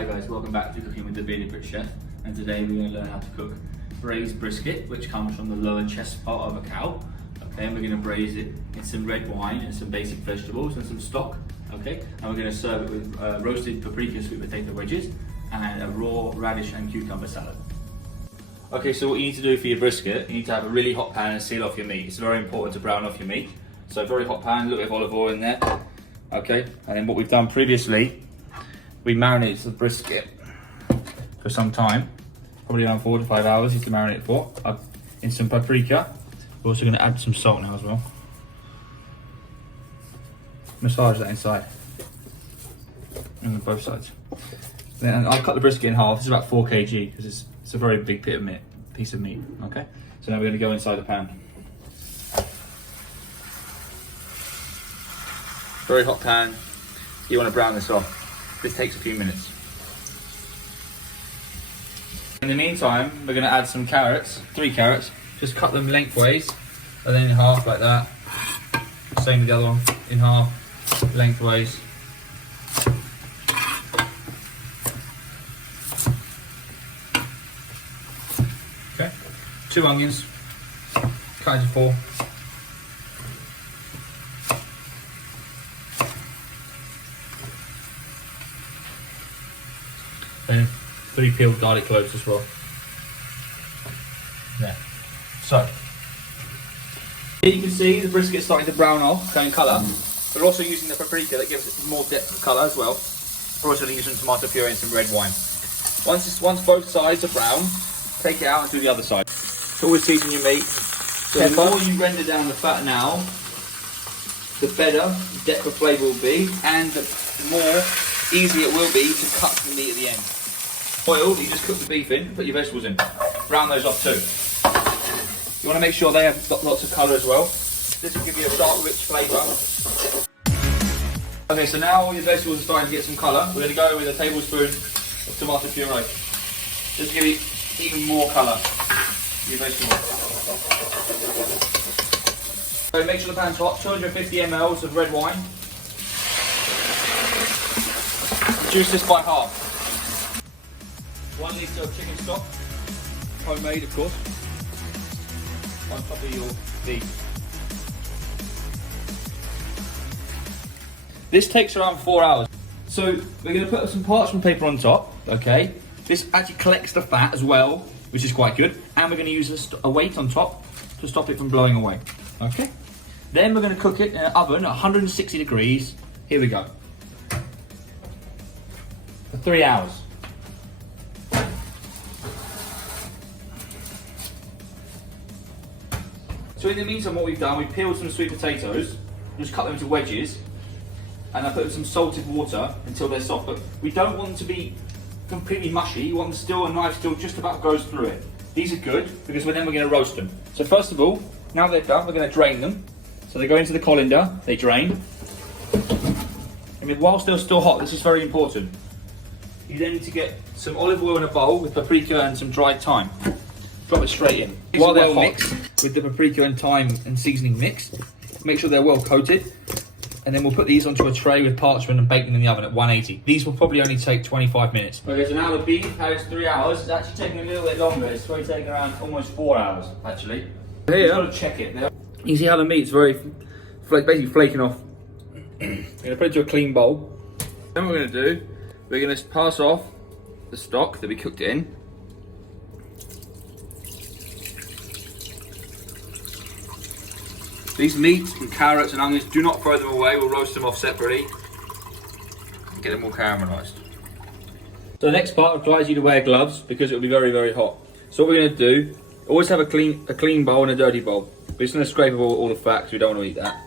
Hi guys, welcome back to Cooking with the Bearded Brit Chef, and today we're going to learn how to cook braised brisket, which comes from the lower chest part of a cow. Okay, and we're going to braise it in some red wine and some basic vegetables and some stock. Okay, and we're going to serve it with roasted paprika sweet potato wedges and a raw radish and cucumber salad. Okay, so what you need to do for your brisket, you need to have a really hot pan and seal off your meat. It's very important to brown off your meat. So a very hot pan, a little bit of olive oil in there. Okay, and then what we've done previously, we marinated the brisket for some time, probably around 4 to 5 hours. You can marinate it for in some paprika. We're also going to add some salt now as well. Massage that inside on both sides. Then I'll cut the brisket in half. This is about 4 kg because it's a very big piece of meat. Okay, so now we're going to go inside the pan. Very hot pan. You want to brown this off. This takes a few minutes. In the meantime, we're going to add some carrots, 3 carrots. Just cut them lengthways and then in half like that. Same with the other one, in half, lengthways. Okay, 2 onions, cut into 4. And 3 peeled garlic cloves as well. There. So, here you can see the brisket starting to brown off, going colour. We're also using the paprika that gives it more depth of colour as well. We're also using tomato puree and some red wine. Once both sides are brown, take it out and do the other side. Always season your meat. So the more you render down the fat now, the better the depth of flavour will be, and the more easy it will be to cut the meat at the end. Oil, you just cook the beef in, put your vegetables in. Brown those off too. You want to make sure they have got lots of colour as well. This will give you a dark, rich flavour. Okay, so now all your vegetables are starting to get some colour. We're going to go with a tablespoon of tomato puree. Just to give you even more colour to your vegetables. So make sure the pan's hot. 250 ml of red wine. Reduce this by half. 1 litre of chicken stock, homemade of course, on top of your beef. This takes around 4 hours. So we're going to put some parchment paper on top, okay? This actually collects the fat as well, which is quite good. And we're going to use a weight on top to stop it from blowing away, okay? Then we're going to cook it in an oven at 160 degrees. Here we go. For 3 hours. So in the meantime, what we've done, we've peeled some sweet potatoes, just cut them into wedges, and I put in some salted water until they're soft. But we don't want them to be completely mushy. You want them still, a knife still just about goes through it. These are good because then we're going to roast them. So first of all, now they're done, we're going to drain them. So they go into the colander, they drain. And whilst they're still hot, this is very important. You then need to get some olive oil in a bowl with paprika and some dried thyme. Drop it straight in. While they're hot, with the paprika and thyme and seasoning mixed, make sure they're well coated. And then we'll put these onto a tray with parchment and bake them in the oven at 180. These will probably only take 25 minutes. Okay, so now the beef has 3 hours. It's actually taking a little bit longer. It's probably taking around almost 4 hours, actually. Here, you've got to check it. You see how the meat's very, basically flaking off. I'm going to put it into a clean bowl. Then what we're going to do, we're going to pass off the stock that we cooked it in. These meats and carrots and onions, do not throw them away. We'll roast them off separately and get them all caramelised. So the next part requires you to wear gloves because it will be very, very hot. So what we're going to do, always have a clean bowl and a dirty bowl. We're just going to scrape off all the fat because we don't want to eat that.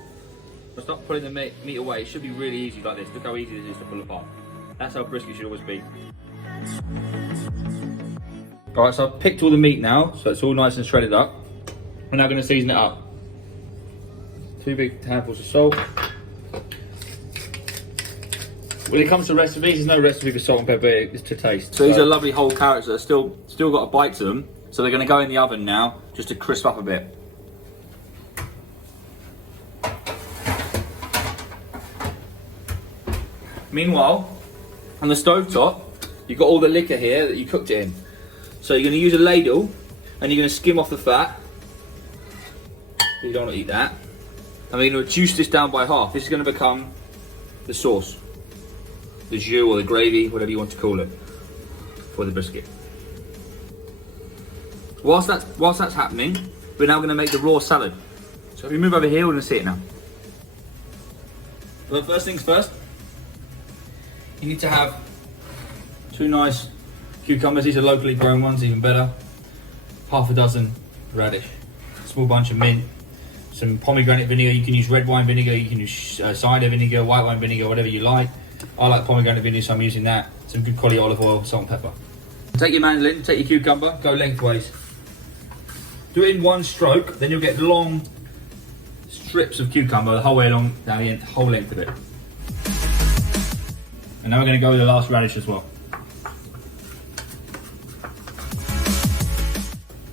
But stop putting the meat away. It should be really easy like this. Look how easy it is to pull apart. That's how brisket should always be. Alright, so I've picked all the meat now, so it's all nice and shredded up. We're now going to season it up. 2 big handfuls of salt. When it comes to recipes, there's no recipe for salt and pepper, it's to taste. So these are lovely whole carrots that are still got a bite to them. So they're going to go in the oven now, just to crisp up a bit. Meanwhile, on the stove top, you've got all the liquor here that you cooked it in. So you're going to use a ladle and you're going to skim off the fat. You don't want to eat that. And we're going to reduce this down by half. This is going to become the sauce, the jus or the gravy, whatever you want to call it, for the brisket. Whilst that's happening, we're now going to make the raw salad. So if we move over here, we're going to see it now. But first things first, you need to have 2 nice cucumbers. These are locally grown ones, even better. Half a dozen radish, a small bunch of mint, some pomegranate vinegar. You can use red wine vinegar, you can use cider vinegar, white wine vinegar, whatever you like. I like pomegranate vinegar, so I'm using that. Some good quality olive oil, salt and pepper. Take your mandolin, take your cucumber, go lengthways. Do it in one stroke, then you'll get long strips of cucumber the whole way along, down the whole length of it. And now we're going to go with the last radish as well.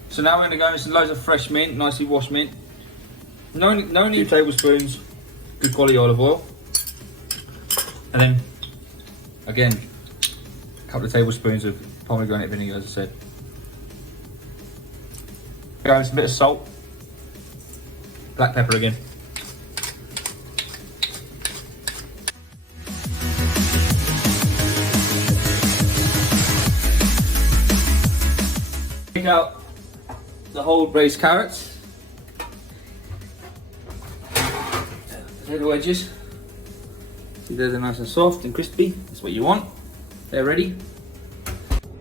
So now we're going to go with some loads of fresh mint, nicely washed mint. No need 2 tablespoons, good quality olive oil. And then, again, a couple of tablespoons of pomegranate vinegar, as I said. Go with some bit of salt, black pepper again. Take out the whole braised carrots, potato wedges. See, they're nice and soft and crispy. That's what you want. They're ready.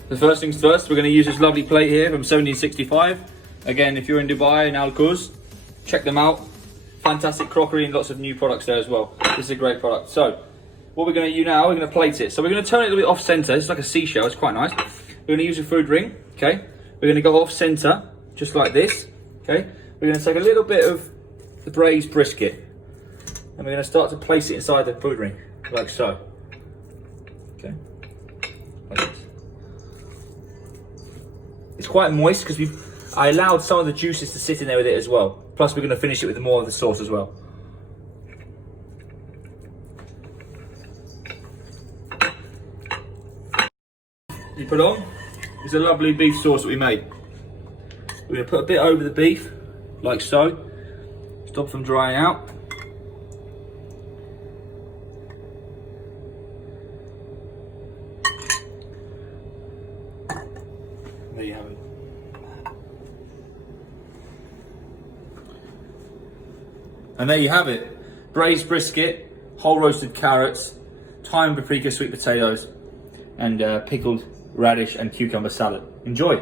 The first things first, we're going to use this lovely plate here from 1765. Again, if you're in Dubai and Al Quoz, check them out. Fantastic crockery and lots of new products there as well. This is a great product. So, what we're going to do now, we're going to plate it. So we're going to turn it a little bit off center. It's like a seashell, it's quite nice. We're going to use a food ring, okay? We're going to go off center, just like this, okay? We're going to take a little bit of the braised brisket and we're going to start to place it inside the food ring, like so. Okay, like this. It's quite moist because I allowed some of the juices to sit in there with it as well. Plus we're going to finish it with more of the sauce as well. You put on is a lovely beef sauce that we made. We're going to put a bit over the beef, like so. Stop them drying out. There you have it. And there you have it. Braised brisket, whole roasted carrots, thyme, paprika, sweet potatoes, and pickled radish and cucumber salad. Enjoy.